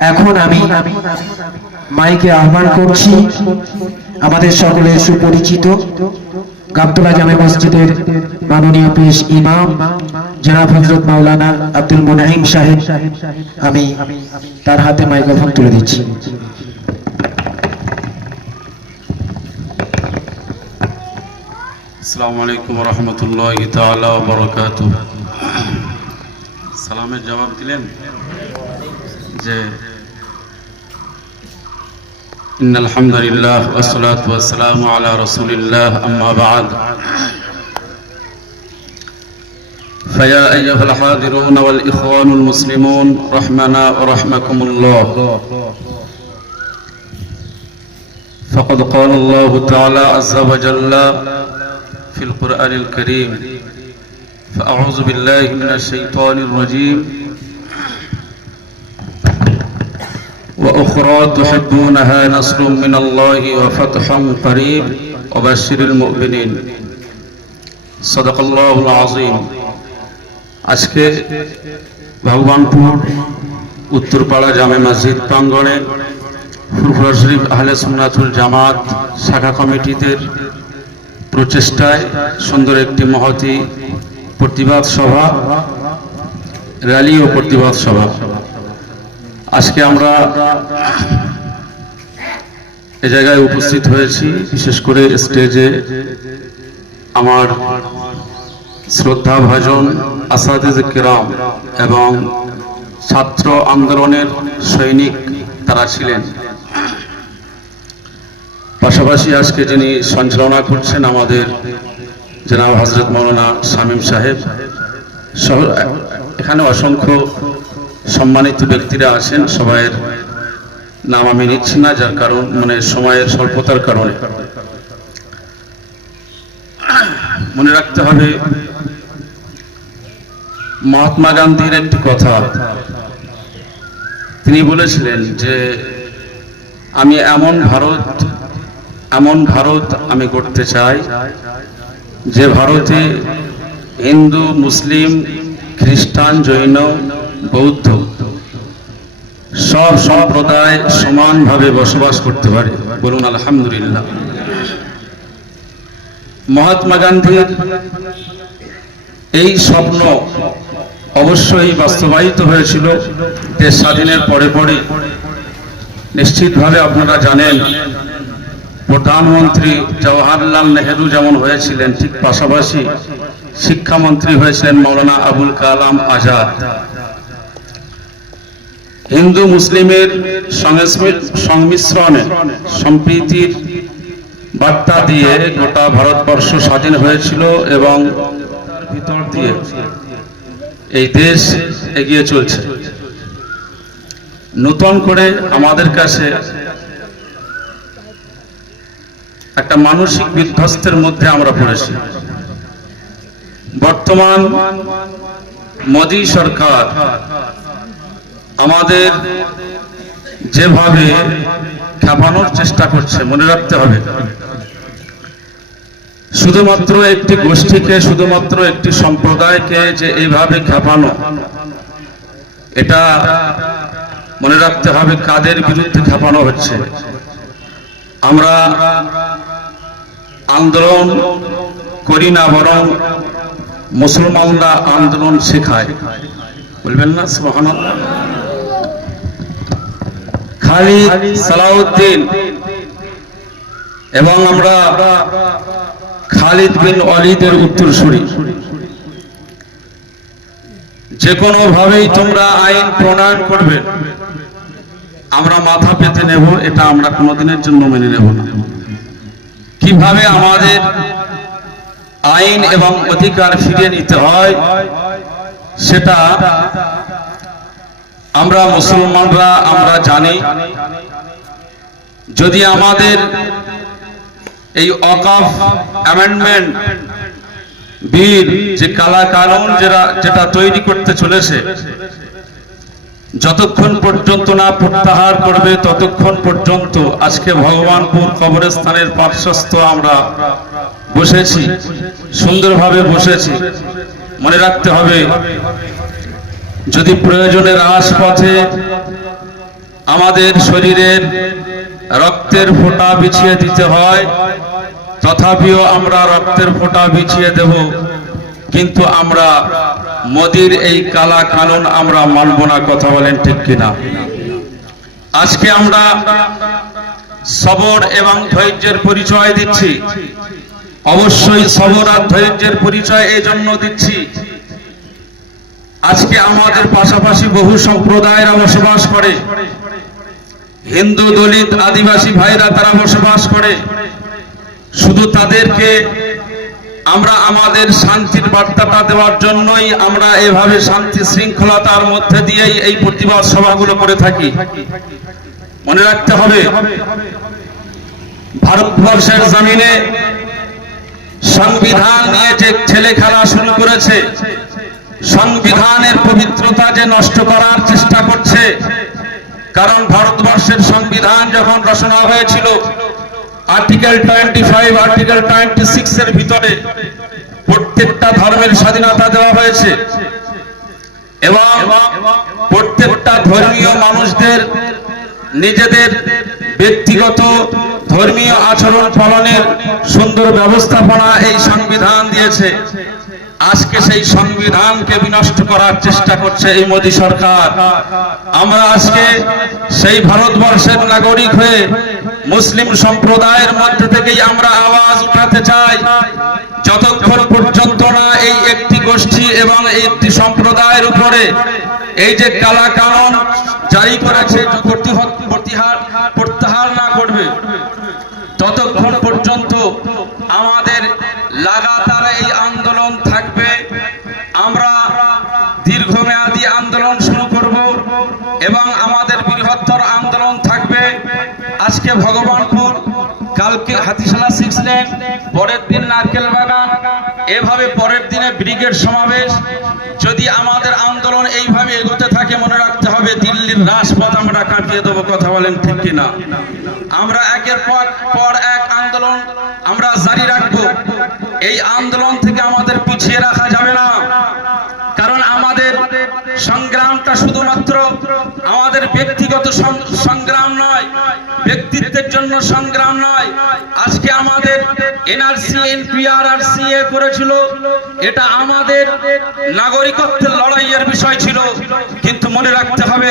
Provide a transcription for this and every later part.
এখন আমি মাইকে আহ্বান করছি আমাদের সকলের সুপরিচিত গাবতলা জামে মসজিদের মাননীয় পেশ ইমাম জনাব হযরত মাওলানা আব্দুল মুনঈম সাহেব। আমি তার হাতে মাইক্রোফোন তুলে দিচ্ছি। আসসালামু আলাইকুম ওয়া রাহমাতুল্লাহি তাআলা ওয়া বারাকাতুহু। সালামের জবাব দিলেন যে ইন্নাল হামদুলিল্লাহ ওয়াস সালাতু ওয়াস সালামু আলা রাসূলিল্লাহ আম্মা বা'দ। فيا أيها الحاضرون والإخوان المسلمون رحمنا ورحمكم الله. فقد قال الله تعالى عز وجل في القرآن الكريم: فأعوذ بالله من الشيطان الرجيم: وأخرى تحبونها نصر من الله وفتح قريب وبشر المؤمنين. صدق الله العظيم. আজকে ভগবানপুর উত্তরপাড়া জামে মসজিদ প্রাঙ্গণে ফুরফুরা শরীফ আহলে সুন্নাতুল জামাত শাখা কমিটিদের প্রচেষ্টায় সুন্দর একটি মহতী প্রতিবাদ সভা, র্যালি ও প্রতিবাদ সভা। আজকে আমরা এ জায়গায় উপস্থিত হয়েছি, বিশেষ করে স্টেজে আমার শ্রদ্ধা ভাজন আসাদিজ কিরাম এবং ছাত্র আন্দোলনের সৈনিক তারা ছিলেন। পাশাপাশি আজকে যিনি সঞ্চালনা করছেন আমাদের জনাব হযরত মাওলানা শামীম সাহেব সহ এখানে অসংখ্য সম্মানিত ব্যক্তিরা আছেন। সবাইয়ের নাম আমি নিচ্ছি না, যার কারণ সময়ের স্বল্পতার কারণে। মনে রাখতে হবে মহাত্মা গান্ধীর একটি কথা, তিনি বলেছিলেন যে আমি এমন ভারত আমি গড়তে চাই যে ভারতে হিন্দু, মুসলিম, খ্রিস্টান, জৈন, বৌদ্ধ সব সম্প্রদায় সমানভাবে বসবাস করতে পারে। বলুন আলহামদুলিল্লাহ। মহাত্মা গান্ধীর এই স্বপ্ন অবশ্যই বাস্তবায়িত হয়েছিল দেশ স্বাধীনের পরে পরে। নিশ্চিতভাবে আপনারা জানেন প্রধানমন্ত্রী জওহরলাল নেহেরু যেমন হয়েছিলেন, ঠিক পাশাপাশি শিক্ষামন্ত্রী হয়েছিলেন মাওলানা আবুল কালাম আজাদ। হিন্দু মুসলিমের সংমিশ্রণে সম্প্রীতির বার্তা দিয়ে গোটা ভারতবর্ষ স্বাধীন হয়েছিল এবং ভিতর দিয়ে এই দেশ এগিয়ে চলছে। নতুন করে আমাদের কাছে একটা মানসিক বিধ্বস্তের মধ্যে আমরা পড়েছি। বর্তমান মোদী সরকার আমাদের যেভাবে খেপানোর চেষ্টা করছে, মনে রাখতে হবে শুধুমাত্র একটি গোষ্ঠীকে, শুধুমাত্র একটি সম্প্রদায়কে যে এইভাবে খেপানো, এটা মনে রাখতে হবে কাদের বিরুদ্ধে খেপানো হচ্ছে। আমরা আন্দোলন করি না, বরং মুসলমানরা আন্দোলন শেখায়। বলবেন না সুবহানাল্লাহ? খালিদ, সালাউদ্দিন এবং আমরা খালিদ বিন ওয়ালিদের উত্তরসূরি। যে কোনো ভাবেই তোমরা আইন প্রণয়ন করবে, আমরা মাথা পেতে নেব, এটা আমরা কোনোদিনের জন্য মেনে নেব না। কিভাবে আমাদের আইন এবং অধিকার ফিরিয়ে নিতে হয় সেটা আমরা মুসলমানরা আমরা জানি। যদি আমাদের এই ওয়াকফ অ্যামেন্ডমেন্ট বিল যে কালা কানুন যেটা তৈরি করতে চলেছে, যতক্ষণ পর্যন্ত না প্রত্যাহার করবে ততক্ষণ পর্যন্ত আজকে ভগবানপুর কবরস্থানের পার্শ্বস্থ আমরা বসেছি, সুন্দরভাবে বসেছি। মনে রাখতে হবে যদি প্রয়োজনে রাজপথে আমাদের শরীরের রক্তের ফোঁটা বিছিয়ে দিতে হয়, তথাপিও আমরা রক্তের ফোঁটা বিছিয়ে দেব, কিন্তু আমরা মোদির এই কালা কানুন আমরা মানব না। কথা বলেন ঠিক কিনা? আজকে আমরা সবর এবং ধৈর্যের পরিচয় দিচ্ছি। অবশ্যই সবর আর ধৈর্যের পরিচয় এই জন্য দিচ্ছি, আজকে আমাদের পাশাপাশি বহু সম্প্রদায়েরা বসবাস করে। হিন্দু, দলিত, আদিবাসী ভাইরা তারা বসবাস করে। শুধু তাদেরকে আমরা আমাদের শান্তির বার্তাটা দেওয়ার জন্যই আমরা এভাবে শান্তি শৃঙ্খলতার মধ্যে দিয়েই এই প্রতিবাদ সভাগুলো করে থাকি। মনে রাখতে হবে, ভারতবর্ষের জমিনে সংবিধান নিয়ে যে ছেলে খেলা শুরু করেছে, সংবিধানের পবিত্রতা যে নষ্ট করার চেষ্টা করছে। কারণ ভারতবর্ষের সংবিধান যখন রচনা হয়েছিল, আর্টিকেল 25, আর্টিকেল 26 এর ভিতরে প্রত্যেকটা ধর্মের স্বাধীনতা দেওয়া হয়েছে এবং প্রত্যেকটা ধর্মীয় মানুষদের নিজেদের ব্যক্তিগত ধর্মীয় আচরণ পালনের সুন্দর ব্যবস্থাপনা এই সংবিধান দিয়েছে। আজকে সেই সংবিধানকে বিনষ্ট করার চেষ্টা করছে এই মোদী সরকার। আমরা আজকে সেই ভারতবর্ষের নাগরিক হয়ে মুসলিম সম্প্রদায়ের মধ্যে থেকেই আমরা আওয়াজ উঠাতে চাই, যতক্ষণ পর্যন্ত না এই একটি গোষ্ঠী এবং এই একটি সম্প্রদায়ের উপরে এই যে কালা কানুন জারি করেছে প্রত্যাহার না করবে, ততক্ষণ পর্যন্ত আমাদের লাগাতার এই আন্দোলন থাকবে। আমরা দীর্ঘমেয়াদী আন্দোলন শুরু করব এবং আমাদের বৃহত্তর আন্দোলন থাকবে। আজকে ভগবানপুর, কালকে হাতিশালা 6 লেন, পরের দিন নারকেল বাগান, এভাবে পরের দিনে ব্রিগেড সমাবেশ। যদি আমাদের আন্দোলন এইভাবে এগোতে থাকে, মনে রাখতে হবে দিল্লির রাজপথ আমরা কাটিয়ে দেবো। কথা বলেন ঠিক কিনা? আমরা একের পর এক আন্দোলন আমরা জারি রাখবো। এই আন্দোলন থেকে আমাদের পিছিয়ে রাখা যাবে না, কারণ আমাদের সংগ্রামটা শুধুমাত্র আমাদের ব্যক্তিগত সংগ্রাম নয়, ব্যক্তিত্বের জন্য সংগ্রাম নয়। আজকে আমাদের এনআরসি, এনপিআর আর সিএ করেছিল, এটা আমাদের নাগরিকত্বের লড়াইয়ের বিষয় ছিল। কিন্তু মনে রাখতে হবে,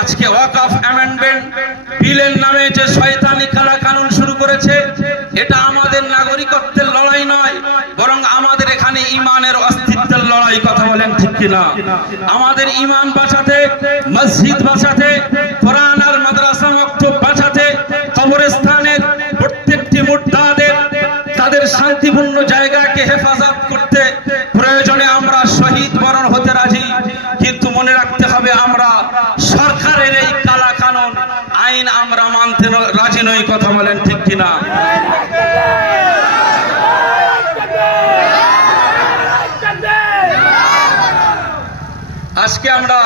আজকে ওয়াকফ অ্যামেন্ডমেন্ট বিলের নামে যে শয়তানি কালা কানুন শুরু করেছে, এটা আমাদের নাগরিকত্বের লড়াই নয়, বরং আমাদের এখানে ইমানের অস্তিত্বের লড়াই। কথা বলেন ঠিক কিনা? আমাদের ইমান বাঁচাতে, মসজিদ বাঁচাতে, কোরআন আর মাদ্রাসা মক্তব বাঁচাতে, কবরস্থানের প্রত্যেকটি মুর্দাদের তাদের শান্তিপূর্ণ জায়গাকে হেফাজত করতে প্রয়োজনে আমরা শহীদ বরণ হতে রাজি। কিন্তু মনে রাখতে হবে, আমরা সরকারের এই কালা কানুন আইন আমরা মানতে রাজি নই। কথা বলেন ঠিক কিনা? আজকে আমরা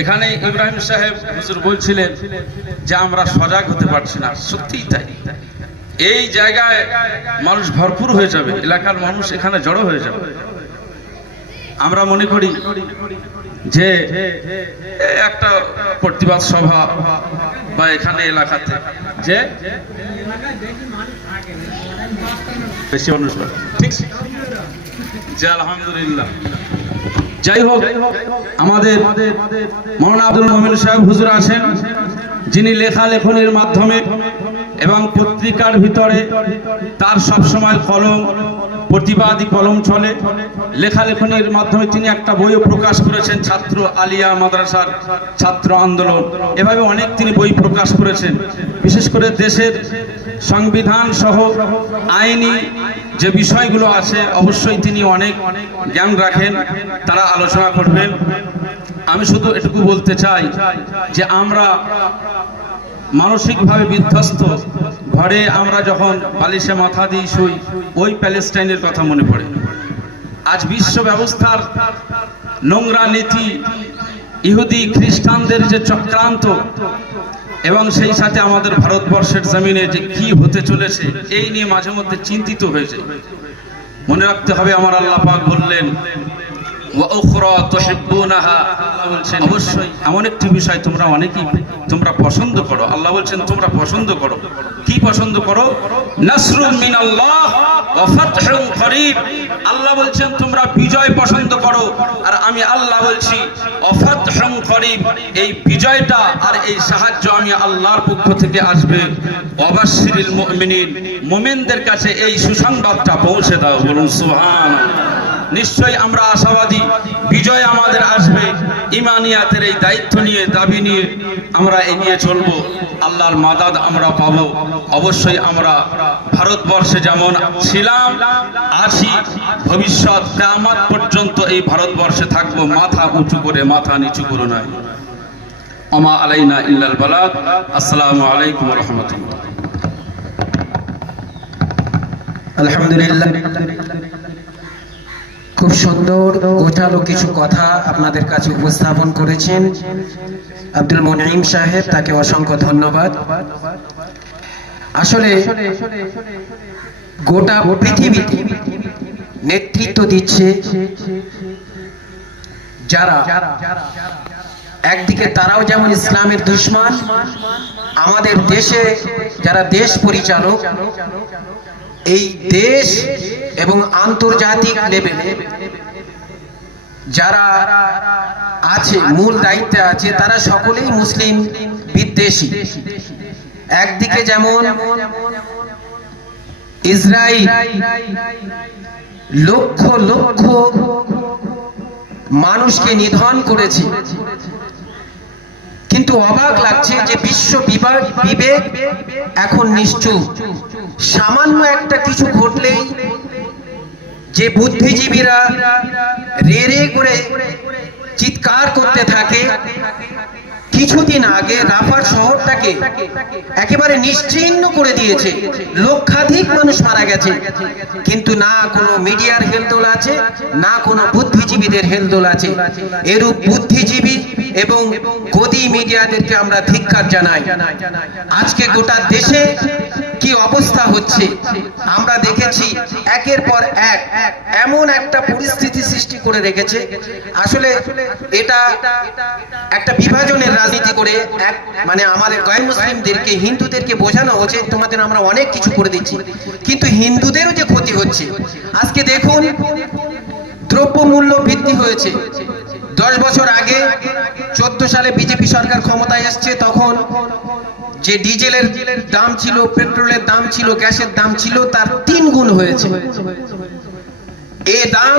এখানে ইব্রাহিম সাহেব হুজুর বলছিলেন যে আমরা সজাগ হতে পারছি না, সত্যিই তাই। এই জায়গায় মানুষ ভরপুর হয়ে যাবে, এলাকার মানুষ এখানে জড়ো হয়ে যাবে। আমরা মনে করি যে একটা প্রতিবাদ সভা বা এখানে এলাকাতে যে বেশি মানুষ, ঠিক যে আলহামদুলিল্লাহ। যাই হোক, আমাদের মাওলানা আব্দুল মোমিন সাহেব হুজুর আছেন, যিনি লেখালেখনির মাধ্যমে এবং পত্রিকার ভিতরে তার সবসময় কলম, প্রতিবাদী কলম চলে। লেখালেখনির মাধ্যমে তিনি একটা বইও প্রকাশ করেছেন, ছাত্র আলিয়া মাদ্রাসার ছাত্র আন্দোলন, এভাবে অনেক তিনি বই প্রকাশ করেছেন। বিশেষ করে দেশের সংবিধান সহ আইনি যে বিষয়গুলো আছে, অবশ্যই তিনি অনেক জ্ঞান রাখেন, তারা আলোচনা করবেন। আমি শুধু এটুকু বলতে চাই যে আমরা মানসিকভাবে বিধ্বস্ত, ঘরে আমরা যখন বালিশে মাথা দিয়ে শুই, ওই প্যালেস্টাইনের কথা মনে পড়ে। আজ বিশ্ব ব্যবস্থার নোংরা নীতি, ইহুদি খ্রিস্টানদের যে চক্রান্ত, এবং সেই সাথে আমাদের ভারতবর্ষের জমিনে যে কি হতে চলেছে, এই নিয়ে মাঝে মধ্যে চিন্তিত হয়েছে। মনে রাখতে হবে, আমার আল্লাহ পাক বললেন ওয়া উখরা তুহিব্বুনাহা, অবশ্যই এমন একটি বিষয় তোমরা অনেকেই তোমরা পছন্দ করো। আল্লাহ বলছেন তোমরা পছন্দ করো। কি পছন্দ করো? নাসরুম মিনাল্লাহ ওয়া ফাতহুন করিব। আল্লাহ বলছেন তোমরা বিজয় পছন্দ করো, আর আমি আল্লাহ বলছি ওয়া ফাতহুন করিব, এই বিজয়টা আর এই সাহায্য আমি আল্লাহর পক্ষ থেকে আসবে। ওয়াবাশশিরিল মুমিনিন, মুমিনদের কাছে এই সুসংবাদটা পৌঁছে দাও। বলুন সুবহানাল্লাহ। নিশ্চয়ই আমরা আশাবাদী বিজয় আমাদের আসবে। ইমানিয়াতের এই দায়িত্ব নিয়ে, দাবি নিয়ে আমরা এগিয়ে চলবো। আল্লাহর মাদাদ আমরা পাবো। অবশ্যই আমরা ভারতবর্ষে যেমন ছিলাম, আছি, ভবিষ্যৎ কিয়ামত পর্যন্ত এই ভারতবর্ষে থাকবো, মাথা উঁচু করে, মাথা নিচু করে নয়। ওমা আলাইনা ইল্লাল বালাগ। আসসালামু আলাইকুম ওয়া রাহমাতুল্লাহ। আলহামদুলিল্লাহ, খুব সুন্দর গোছালো কিছু কথা আপনাদের কাছে উপস্থাপন করেছেন আব্দুল মুনঈম সাহেব, তাকে অসংখ্য ধন্যবাদ। আসলে গোটা পৃথিবীতে নেতৃত্ব দিচ্ছে যারা, একদিকে তারাও যেমন ইসলামের দুশমন, আমাদের দেশে যারা দেশ পরিচালক, এই দেশ এবং আন্তর্জাতিক লেভেলে যারা আছে, মূল দায়িত্বে আছে, তারা সকলেই মুসলিম বিদ্বেষী। একদিকে যেমন ইসরায়েল লক্ষ লক্ষ মানুষকে নিধন করেছে, কিন্তু অবাক লাগছে যে বিশ্ব বিবেক এখন নিশ্চুপ। সামান্য একটা কিছু ঘটলেই যে বুদ্ধিজীবীরা রে রে করে চিৎকার করতে থাকে। কিছুদিন আগে রাফার শহরটাকে একেবারে নিশ্চিহ্ন করে দিয়েছে, লক্ষাধিক মানুষ মারা গেছে, কিন্তু না কোনো মিডিয়ার হেলদোল আছে, না কোনো বুদ্ধিজীবীদের হেলদোল আছে। এরূপ বুদ্ধিজীবী এবং গদি মিডিয়াদেরকে আমরা ধিক্কার জানাই। আজকে গোটা দেশে কি অবস্থা হচ্ছে আমরা দেখেছি, একের পর এক এমন একটা পরিস্থিতি সৃষ্টি করে রেখেছে। আসলে এটা একটা বিভাজনের রাজনীতি করে মানে আমাদের গैर মুসলিমদেরকে, হিন্দুদেরকে বোঝানো হচ্ছে তোমাদের আমরা অনেক কিছু করে দিচ্ছি, কিন্তু হিন্দুদেরও যে ক্ষতি হচ্ছে। আজকে দেখুন, দ্রব্যমূল্য বৃদ্ধি হয়েছে। 10 বছর আগে 14 সালে বিজেপি সরকার ক্ষমতায় এসছে, তখন যে ডিজেলের দাম ছিল, পেট্রোলের দাম ছিল, গ্যাসের দাম ছিল, তার 3 গুণ হয়েছে। এই দাম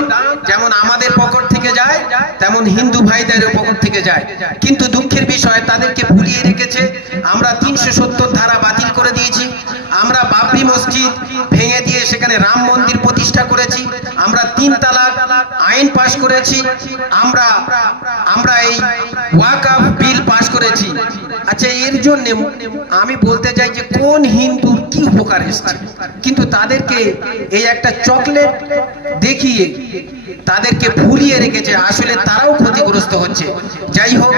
যেমন আমাদের পকেট থেকে যায়, তেমন হিন্দু ভাইদের পকেট থেকে যায়। কিন্তু দুঃখের বিষয়, তাদেরকে ভুলিয়ে রেখেছে। আমরা 370 ধারা বাতিল করে দিয়েছি। আমরা বাবরি মসজিদ ভেঙে দিয়ে সেখানে রাম মন্দির প্রতিষ্ঠা করেছি। আমরা 3 তালাক আইন পাশ করেছি। আমরা এই ওয়াকফ বিল পাশ করেছি। আচ্ছা, এর জন্য আমি বলতে চাই যে কোন হিন্দুর কি উপকার এসেছে? কিন্তু তাদেরকে এই একটা চকলেট দেখিয়ে তাদেরকে ভুলিয়ে রেখেছে। আসলে তারাও ক্ষতিগ্রস্ত হচ্ছে। যাই হোক,